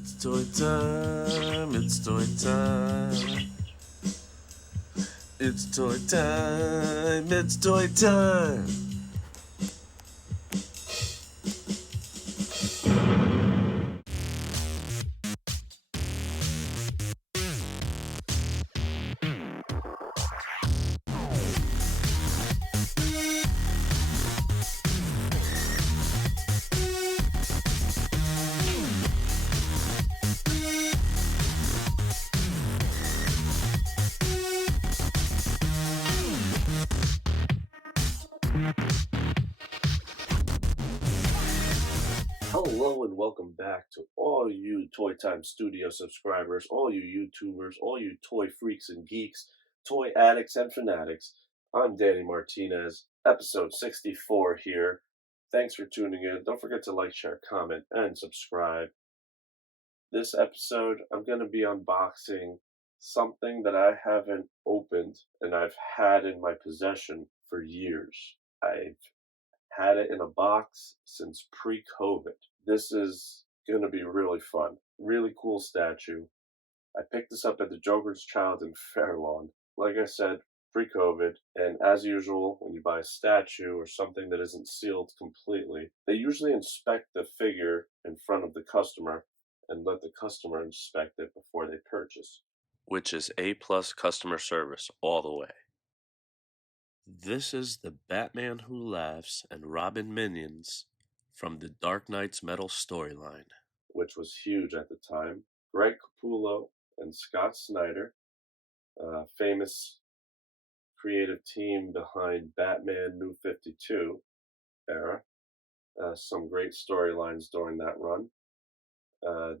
It's toy time, it's toy time. It's toy time, it's toy time. Hello and welcome back to all you Toytyme Studios subscribers, all you YouTubers, all you toy freaks and geeks, toy addicts and fanatics. I'm Danny Martinez, episode 64 here. Thanks for tuning in. Don't forget to like, share, comment, and subscribe. This episode, I'm going to be unboxing something that I haven't opened and I've had in my possession for years. I've had it in a box since pre-COVID. This is going to be really fun. Really cool statue. I picked this up at the Joker's Child in Fairlawn. Like I said, pre-COVID, and as usual, when you buy a statue or something that isn't sealed completely, they usually inspect the figure in front of the customer and let the customer inspect it before they purchase. Which is A+ customer service all the way. This is the Batman Who Laughs and Robin minions from the Dark Knight's Metal storyline, which was huge at the time. Greg Capullo and Scott Snyder, famous creative team behind Batman New 52 era. Some great storylines during that run.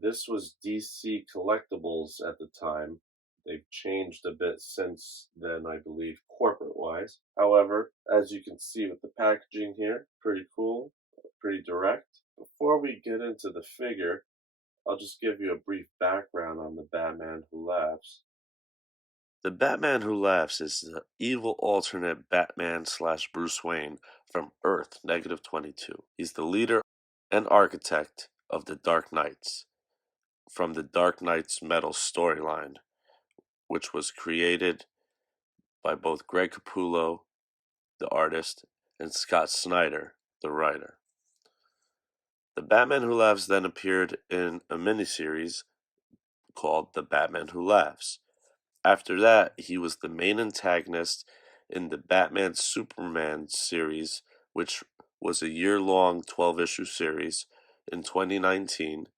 This was DC Collectibles at the time. They've changed a bit since then, I believe, corporate-wise. However, as you can see with the packaging here, pretty cool, pretty direct. Before we get into the figure, I'll just give you a brief background on the Batman Who Laughs. The Batman Who Laughs is the evil alternate Batman/Bruce Wayne from Earth -22. He's the leader and architect of the Dark Knights from the Dark Knight's Metal storyline, which was created by both Greg Capullo, the artist, and Scott Snyder, the writer. The Batman Who Laughs then appeared in a miniseries called The Batman Who Laughs. After that, he was the main antagonist in the Batman Superman series, which was a year-long 12-issue series in 2019,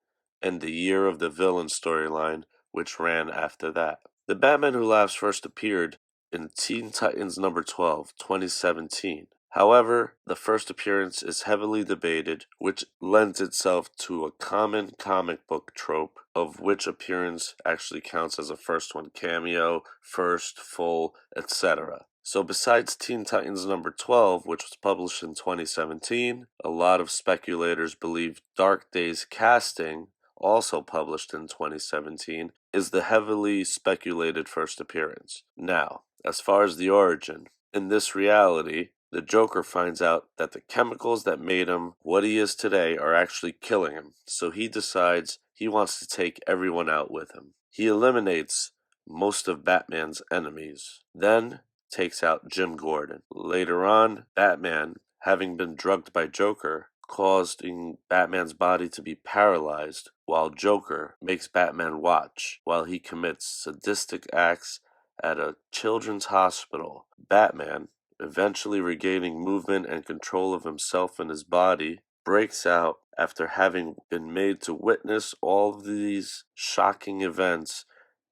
and the Year of the Villain storyline, which ran after that. The Batman Who Laughs first appeared in Teen Titans number 12, 2017. However, the first appearance is heavily debated, which lends itself to a common comic book trope of which appearance actually counts as a first one cameo, first, full, etc. So besides Teen Titans number 12, which was published in 2017, a lot of speculators believe Dark Days casting, also published in 2017, is the heavily speculated first appearance. Now, as far as the origin, in this reality, the Joker finds out that the chemicals that made him what he is today are actually killing him, so he decides he wants to take everyone out with him. He eliminates most of Batman's enemies, then takes out Jim Gordon. Later on, Batman, having been drugged by Joker, causing Batman's body to be paralyzed, while Joker makes Batman watch while he commits sadistic acts at a children's hospital. Batman, eventually regaining movement and control of himself and his body, breaks out after having been made to witness all of these shocking events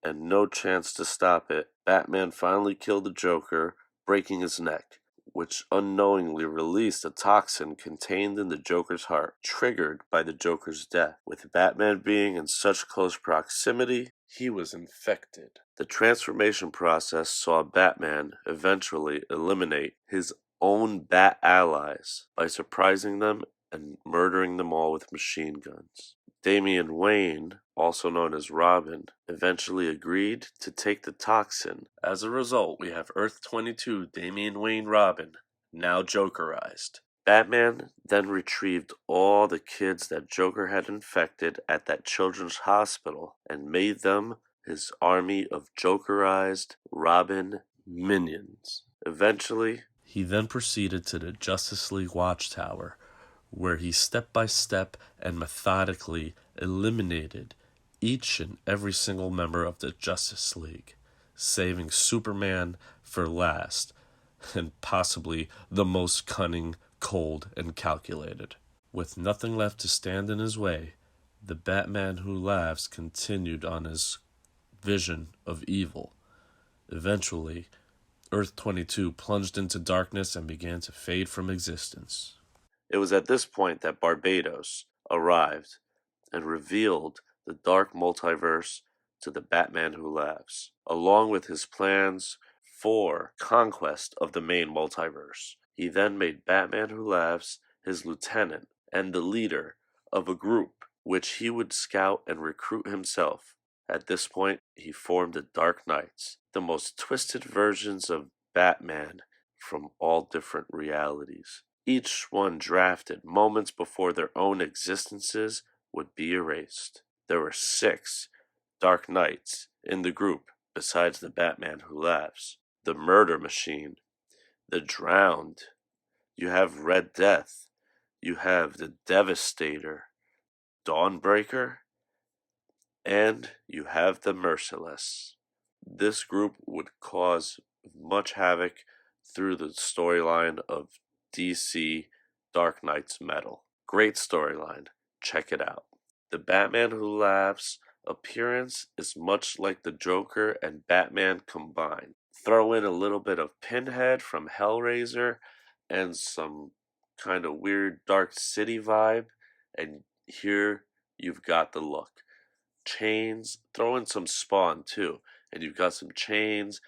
and no chance to stop it. Batman finally killed the Joker, breaking his neck, which unknowingly released a toxin contained in the Joker's heart, triggered by the Joker's death. With Batman being in such close proximity, he was infected. The transformation process saw Batman eventually eliminate his own Bat allies by surprising them and murdering them all with machine guns. Damian Wayne, also known as Robin, eventually agreed to take the toxin. As a result, we have Earth 22 Damian Wayne Robin, now Jokerized. Batman then retrieved all the kids that Joker had infected at that children's hospital and made them his army of Jokerized Robin minions. Eventually, he then proceeded to the Justice League Watchtower, where he step by step and methodically eliminated each and every single member of the Justice League, saving Superman for last, and possibly the most cunning, cold, and calculated. With nothing left to stand in his way, the Batman Who Laughs continued on his vision of evil. Eventually, Earth 22 plunged into darkness and began to fade from existence. It was at this point that Barbados arrived and revealed the dark multiverse to the Batman Who Laughs, along with his plans for conquest of the main multiverse. He then made Batman Who Laughs his lieutenant and the leader of a group which he would scout and recruit himself. At this point, he formed the Dark Knights, the most twisted versions of Batman from all different realities, each one drafted moments before their own existences would be erased. There were 6 Dark Knights in the group besides the Batman Who Laughs, the Murder Machine, the Drowned, you have Red Death, you have the Devastator, Dawnbreaker, and you have the Merciless. This group would cause much havoc through the storyline of DC Dark Knight's Metal. Great storyline. Check it out. The Batman Who Laughs appearance is much like the Joker and Batman combined. Throw in a little bit of Pinhead from Hellraiser and some kind of weird Dark City vibe, and here you've got the look. Chains, throw in some Spawn too, and you've got some chains,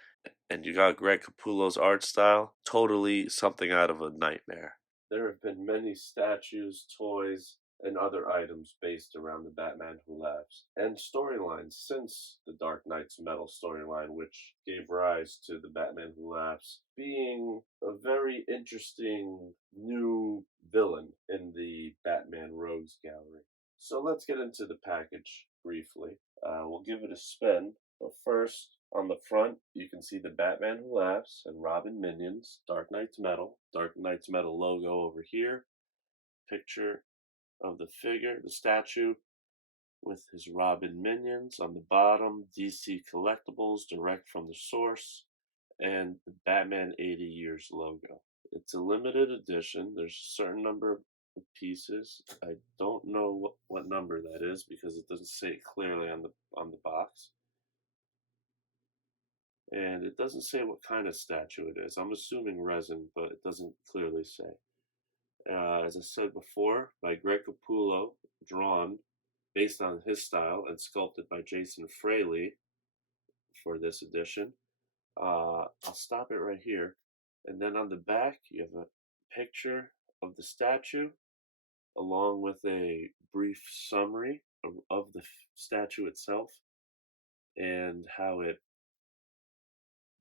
and you got Greg Capullo's art style. Totally something out of a nightmare. There have been many statues, toys, and other items based around the Batman Who Laughs, and storylines since the Dark Knight's Metal storyline, which gave rise to the Batman Who Laughs being a very interesting new villain in the Batman Rogues Gallery. So let's get into the package briefly. We'll give it a spin, but first, on the front, you can see the Batman Who Laughs and Robin minions, Dark Knight's Metal logo over here, picture of the figure, the statue, with his Robin minions on the bottom, DC Collectibles, direct from the source, and the Batman 80 Years logo. It's a limited edition. There's a certain number of pieces. I don't know what number that is because it doesn't say it clearly on the box. And it doesn't say what kind of statue it is. I'm assuming resin, but it doesn't clearly say. As I said before, by Greg Capullo, drawn based on his style and sculpted by Jason Fraley for this edition. I'll stop it right here. And then on the back, you have a picture of the statue along with a brief summary of the statue itself and how it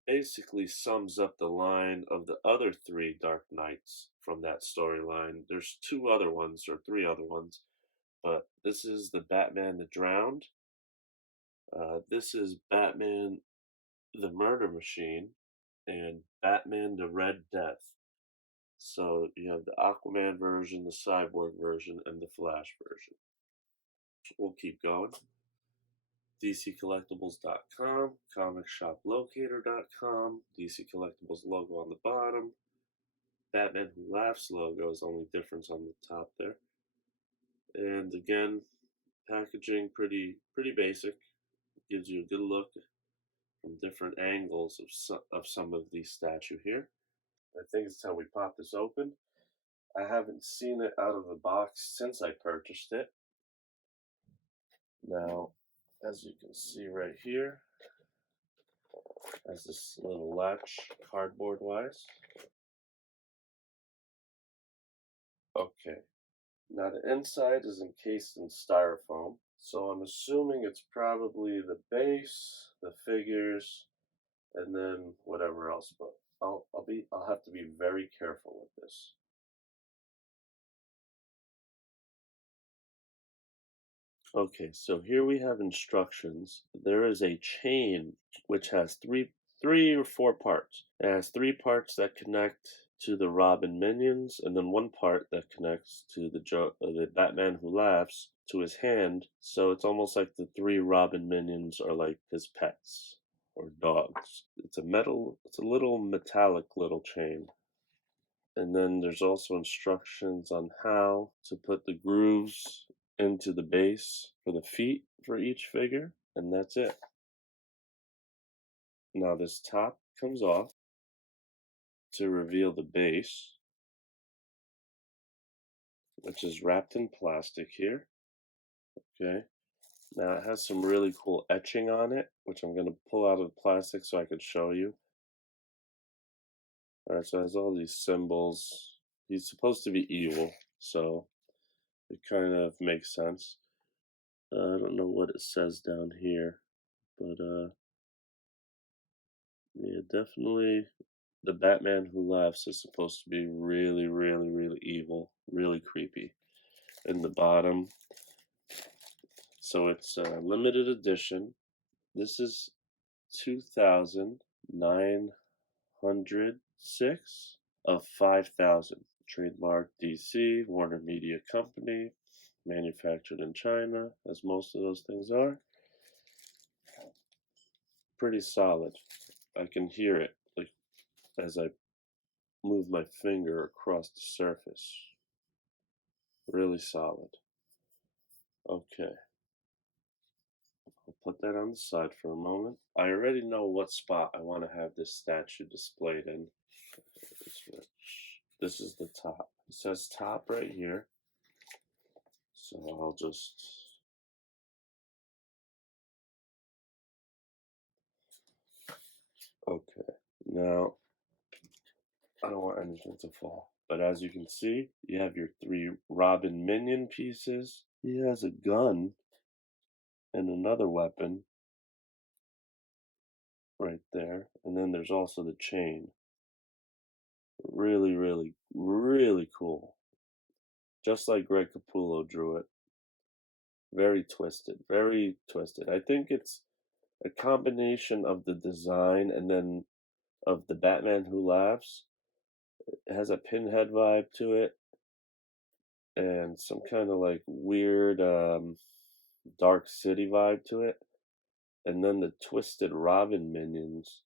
basically sums up the line of the other 3 Dark Knights from that storyline. There's 2 other ones or 3 other ones, but this is the Batman the Drowned. This is Batman the Murder Machine and Batman the Red Death. So you have the Aquaman version, the Cyborg version, and the Flash version. We'll keep going. DCCollectibles.com, ComicShopLocator.com, DC Collectibles logo on the bottom. Batman Who Laughs logo is the only difference on the top there. And again, packaging pretty basic. Gives you a good look from different angles of some of these statue here. I think it's time we pop this open. I haven't seen it out of the box since I purchased it. Now, as you can see right here, has this little latch cardboard wise. Okay, now the inside is encased in styrofoam, so I'm assuming it's probably the base, the figures, and then whatever else. But I'll have to be very careful with this. Okay, so here we have instructions. There is a chain which has three or four parts. It has three parts that connect to the Robin minions, and then one part that connects to the Batman Who Laughs to his hand. So it's almost like the three Robin minions are like his pets or dogs. It's a little metallic little chain. And then there's also instructions on how to put the grooves into the base for the feet for each figure, and that's it. Now this top comes off to reveal the base, which is wrapped in plastic here. Okay. Now it has some really cool etching on it, which I'm going to pull out of the plastic so I can show you. Alright, so it has all these symbols. He's supposed to be evil, so it kind of makes sense. I don't know what it says down here, but yeah, definitely the Batman Who Laughs is supposed to be really, really, really evil, really creepy. In the bottom, so it's a limited edition. This is 2,906 of 5,000. Trademark DC, Warner Media Company, manufactured in China, as most of those things are. Pretty solid. I can hear it like as I move my finger across the surface. Really solid. Okay, I'll put that on the side for a moment. I already know what spot I want to have this statue displayed in. This is the top. It says top right here. So I'll just... Okay, now I don't want anything to fall. But as you can see, you have your three Robin minion pieces. He has a gun and another weapon right there. And then there's also the chain. Really, really, really cool. Just like Greg Capullo drew it. Very twisted, very twisted. I think it's a combination of the design and then of the Batman Who Laughs. It has a pinhead vibe to it and some kind of like weird Dark City vibe to it. And then the twisted Robin minions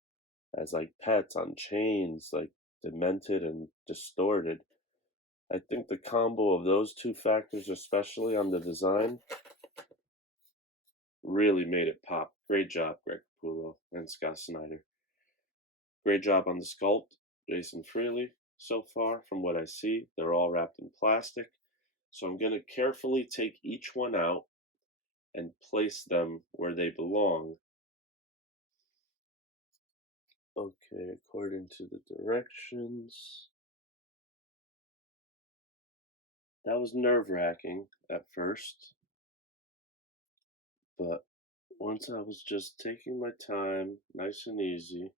as like pets on chains, like demented and distorted. I think the combo of those two factors, especially on the design, really made it pop. Great job, Greg Capullo and Scott Snyder. Great job on the sculpt, Jason Freely. So far, from what I see, they're all wrapped in plastic. So I'm going to carefully take each one out and place them where they belong. Okay, according to the directions. That was nerve-wracking at first, but once I was just taking my time, nice and easy,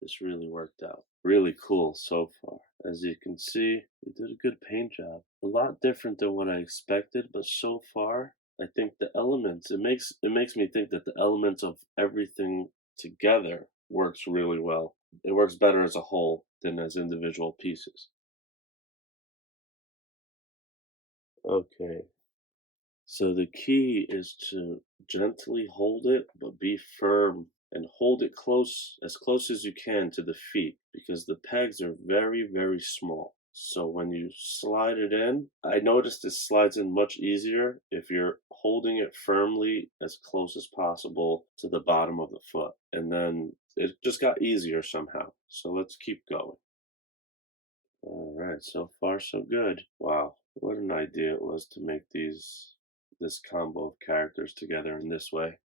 this really worked out. Really cool so far. As you can see, they did a good paint job. A lot different than what I expected, but so far, I think the elements, it makes me think that the elements of everything together works really well. It works better as a whole than as individual pieces. Okay, so the key is to gently hold it, but be firm and hold it close as you can to the feet because the pegs are very, very small. So when you slide it in, I noticed it slides in much easier if you're holding it firmly as close as possible to the bottom of the foot. And then it just got easier somehow. So let's keep going. All right, so far so good. Wow, what an idea it was to make this combo of characters together in this way.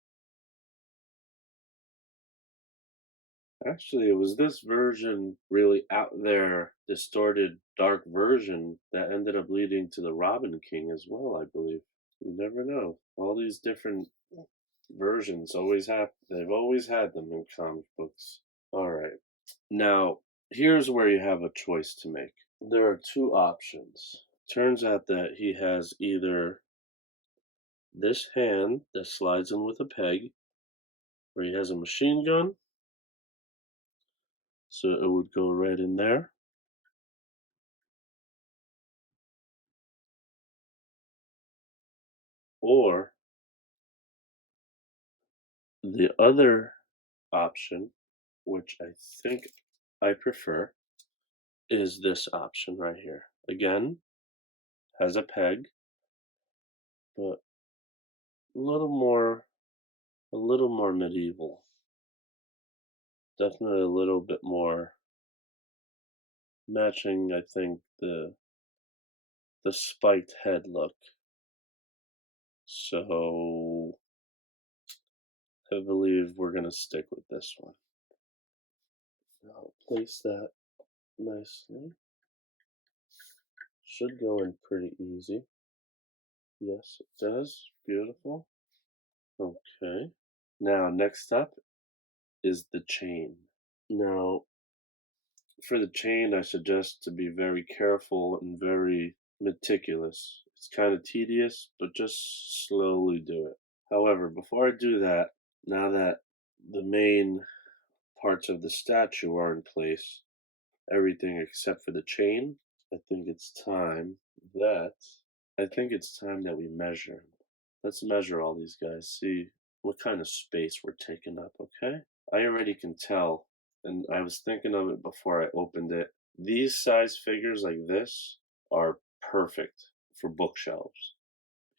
Actually, it was this version, really out there, distorted, dark version that ended up leading to the Robin King as well, I believe. You never know. All these different versions they've always had them in comic books. All right. Now, here's where you have a choice to make. There are two options. Turns out that he has either this hand that slides in with a peg, where he has a machine gun, so it would go right in there. Or the other option, which I think I prefer, is this option right here. Again, has a peg, but a little more medieval. Definitely a little bit more matching, I think, the spiked head look. So I believe we're gonna stick with this one. I'll place that nicely. Should go in pretty easy. Yes, it does. Beautiful. Okay. Now, next up is the chain. Now, for the chain, I suggest to be very careful and very meticulous. It's kind of tedious, but just slowly do it. However, before I do that, now that the main parts of the statue are in place, everything except for the chain, I think it's time that we measure. Let's measure all these guys, see what kind of space we're taking up, okay? I already can tell, and I was thinking of it before I opened it. These size figures like this are perfect for bookshelves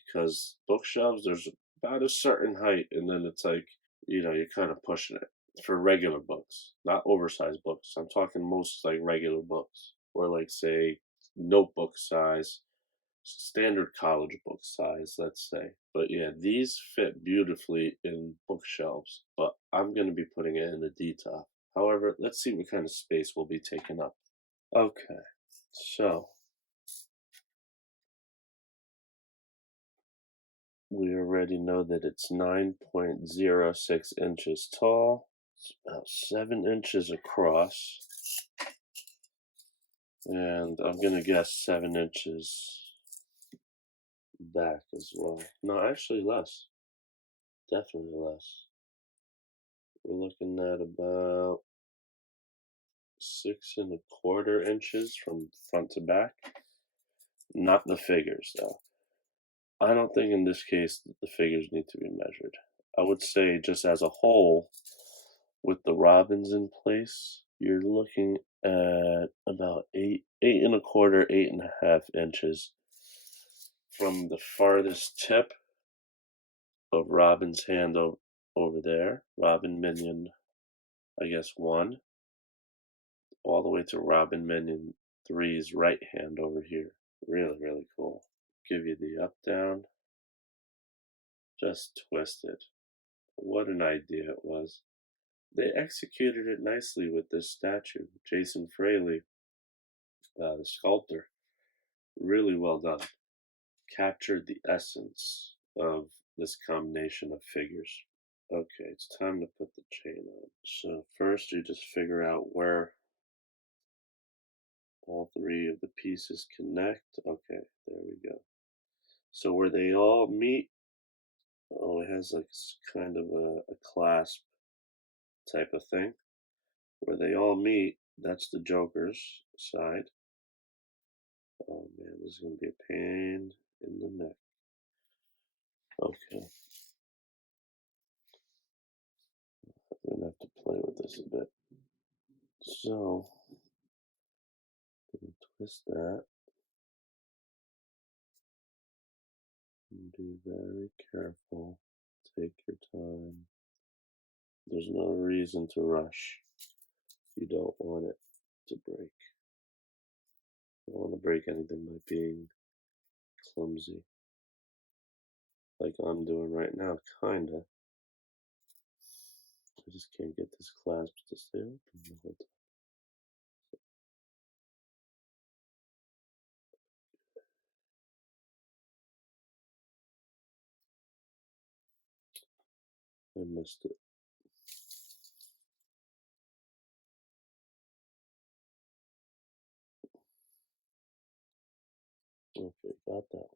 because bookshelves, there's about a certain height, and then it's like, you're kind of pushing it. For regular books, not oversized books. I'm talking most like regular books, or like, say, notebook size, standard college book size, let's say. But yeah, these fit beautifully in bookshelves, but I'm going to be putting it in the D-top. However, let's see what kind of space will be taken up. Okay, so we already know that it's 9.06 inches tall. It's about 7 inches across. And I'm gonna guess 7 inches back as well. No, actually less. Definitely less. We're looking at about 6.25 inches from front to back. Not the figures, though. I don't think in this case the figures need to be measured. I would say just as a whole, with the robins in place, you're looking at about 8.25, 8.5 inches from the farthest tip of Robin's hand over there, Robin Minion, I guess 1, all the way to Robin Minion three's right hand over here. Really, really cool. Give you the up down. Just twist it. What an idea it was. They executed it nicely with this statue. Jason Fraley, the sculptor, really well done. Captured the essence of this combination of figures. Okay, it's time to put the chain on. So first you just figure out where all 3 of the pieces connect. Okay, there we go. So where they all meet, oh, it has like kind of a clasp type of thing. Where they all meet, that's the Joker's side. Oh man, this is going to be a pain in the neck. Okay. I'm going to have to play with this a bit. So, I'm going to twist that. And be very careful. Take your time. There's no reason to rush. You don't want it to break. You don't want to break anything by being clumsy. Like I'm doing right now, kinda. I just can't get this clasp to stay open the whole time. I missed it. Okay, got that one.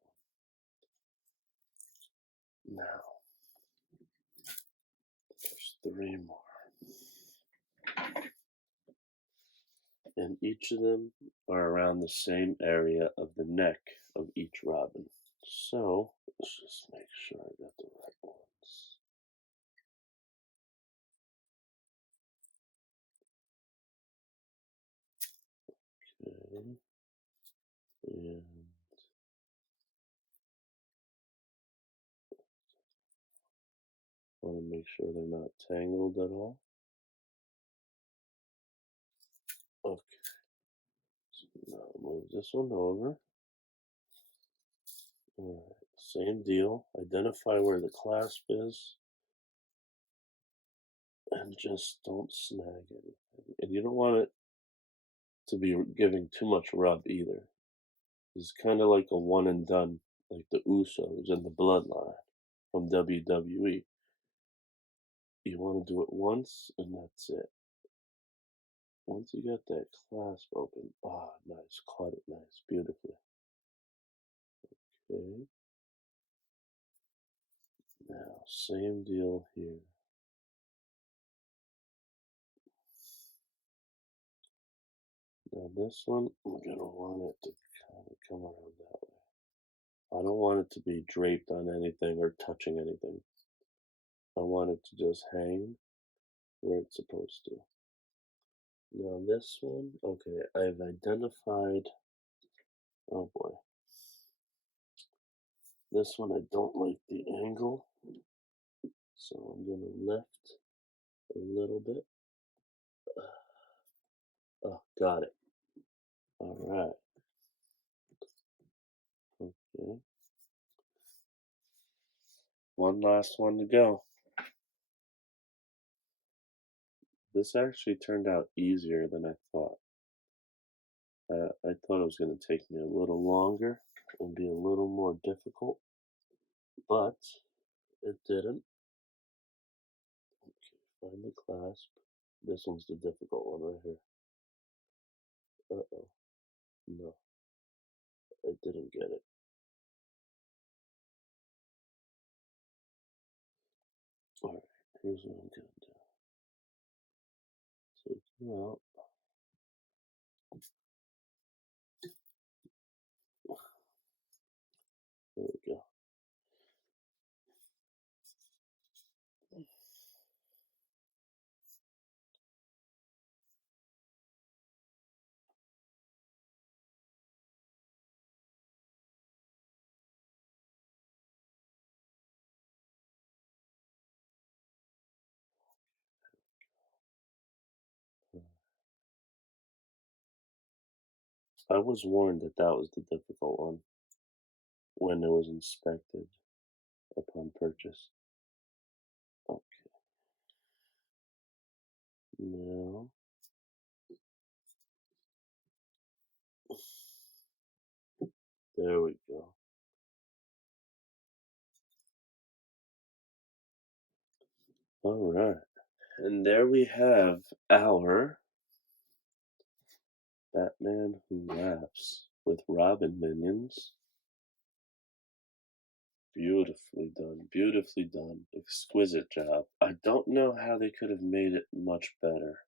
Now, there's three more. And each of them are around the same area of the neck of each robin. So, let's just make sure I got the right ones. Okay. And want to make sure they're not tangled at all. Okay. So now move this one over. Alright, same deal. Identify where the clasp is and just don't snag anything. And you don't want it to be giving too much rub either. It's kind of like a one and done, like the Usos and the Bloodline from WWE. You want to do it once and that's it. Once you get that clasp open, nice, caught it nice, beautifully. Okay. Now, same deal here. Now this one, I'm gonna want it to kind of come around that way. I don't want it to be draped on anything or touching anything. I want it to just hang where it's supposed to. Now this one, okay, I've identified, oh boy. This one I don't like the angle, so I'm gonna lift a little bit. Oh, got it. All right. Okay. One last one to go. This actually turned out easier than I thought. I thought it was going to take me a little longer and be a little more difficult, but it didn't. Okay, find the clasp. This one's the difficult one right here. Uh-oh. No, I didn't get it. Alright, here's what I'm going to do. Take you out. There we go. I was warned that that was the difficult one when it was inspected upon purchase. Okay, now there we go. All right, and there we have our Batman Who Laughs with Robin minions. Beautifully done, beautifully done. Exquisite job. I don't know how they could have made it much better.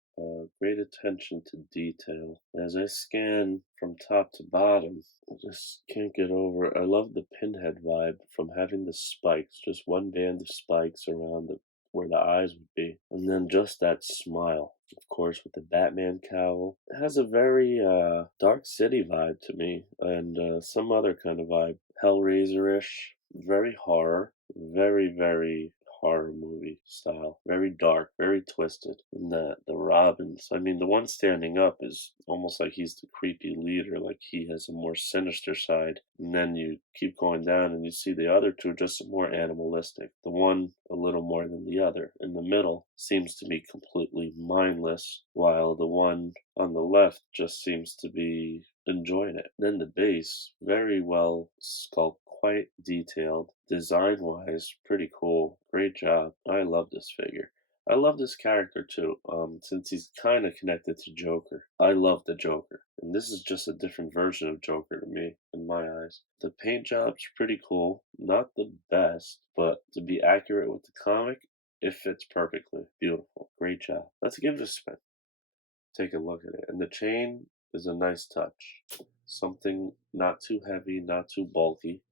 Great attention to detail. As I scan from top to bottom, I just can't get over it. I love the pinhead vibe from having the spikes, just one band of spikes around where the eyes would be. And then just that smile, of course, with the Batman cowl. It has a very Dark City vibe to me, and some other kind of vibe. Hellraiser-ish, very horror, very horror movie style. Very dark, very twisted. And the Robins, I mean, the one standing up is almost like he's the creepy leader, like he has a more sinister side. And then you keep going down and you see the other two just more animalistic. The one a little more than the other. In the middle seems to be completely mindless, while the one on the left just seems to be enjoying it. Then the base, very well sculpted, quite detailed, design wise, pretty cool. Great job. I love this figure. I love this character too, since he's kind of connected to Joker. I love the Joker. And this is just a different version of Joker to me, in my eyes. The paint job's pretty cool. Not the best, but to be accurate with the comic, it fits perfectly. Beautiful. Great job. Let's give it a spin. Take a look at it. And the chain is a nice touch. Something not too heavy, not too bulky.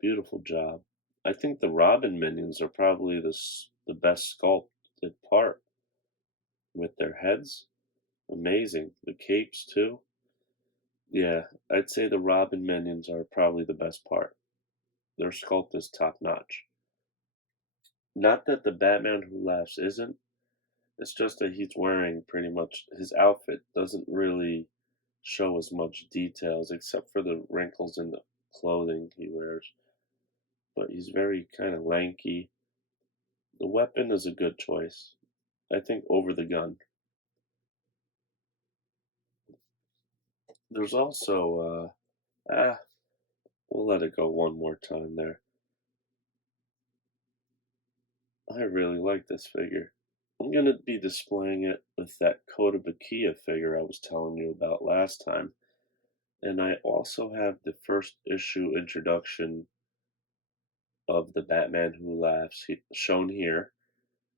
Beautiful job. I think the Robin minions are probably the best sculpted part with their heads. Amazing. The capes too. Yeah, I'd say the Robin minions are probably the best part. Their sculpt is top notch. Not that the Batman Who Laughs isn't, it's just that he's wearing pretty much his outfit doesn't really show as much details except for the wrinkles in the clothing he wears. But he's very kind of lanky. The weapon is a good choice. I think over the gun. There's also we'll let it go one more time there. I really like this figure. I'm gonna be displaying it with that Kotobukiya figure I was telling you about last time. And I also have the first issue introduction of the Batman Who Laughs shown here.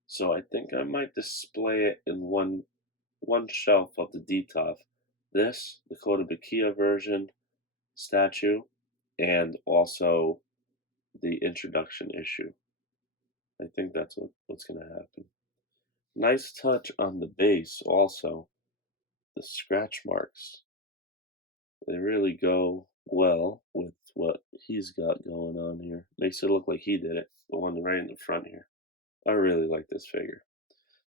So I think I might display it in one shelf of the Detov. This, the Kotobukiya version statue, and also the introduction issue. I think that's what's going to happen. Nice touch on the base also. The scratch marks. They really go well with what he's got going on here. Makes it look like he did it. The one right in the front here. I really like this figure.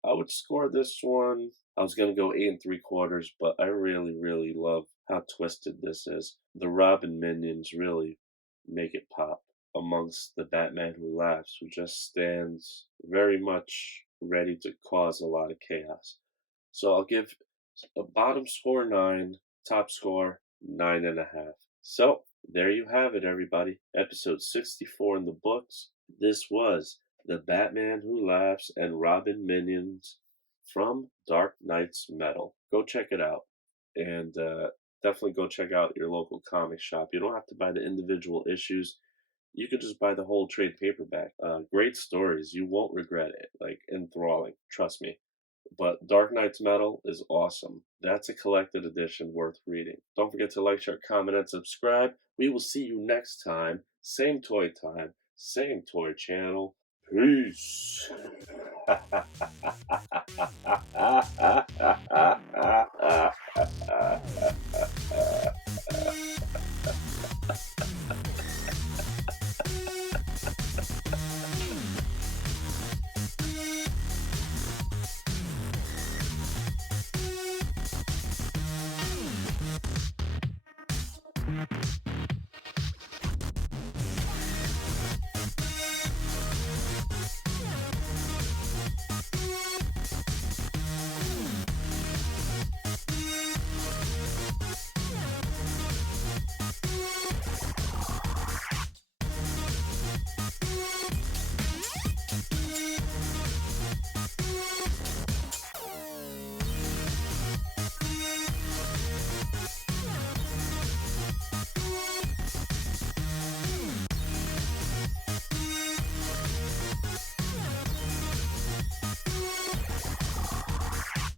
I would score this one. I was gonna go 8 3/4, but I really love how twisted this is. The Robin minions really make it pop amongst the Batman Who Laughs, who just stands very much ready to cause a lot of chaos. So I'll give a bottom score 9, top score 9.5. So there you have it, everybody. Episode 64 in the books. This was the Batman Who Laughs and Robin minions from Dark Knight's Metal. Go check it out. And definitely go check out your local comic shop. You don't have to buy the individual issues. You could just buy the whole trade paperback. Great stories. You won't regret it. Like, enthralling. Trust me. But Dark Knight's Metal is awesome. That's a collected edition worth reading. Don't forget to like, share, comment, and subscribe. We will see you next time. Same toy time, same toy channel. Peace.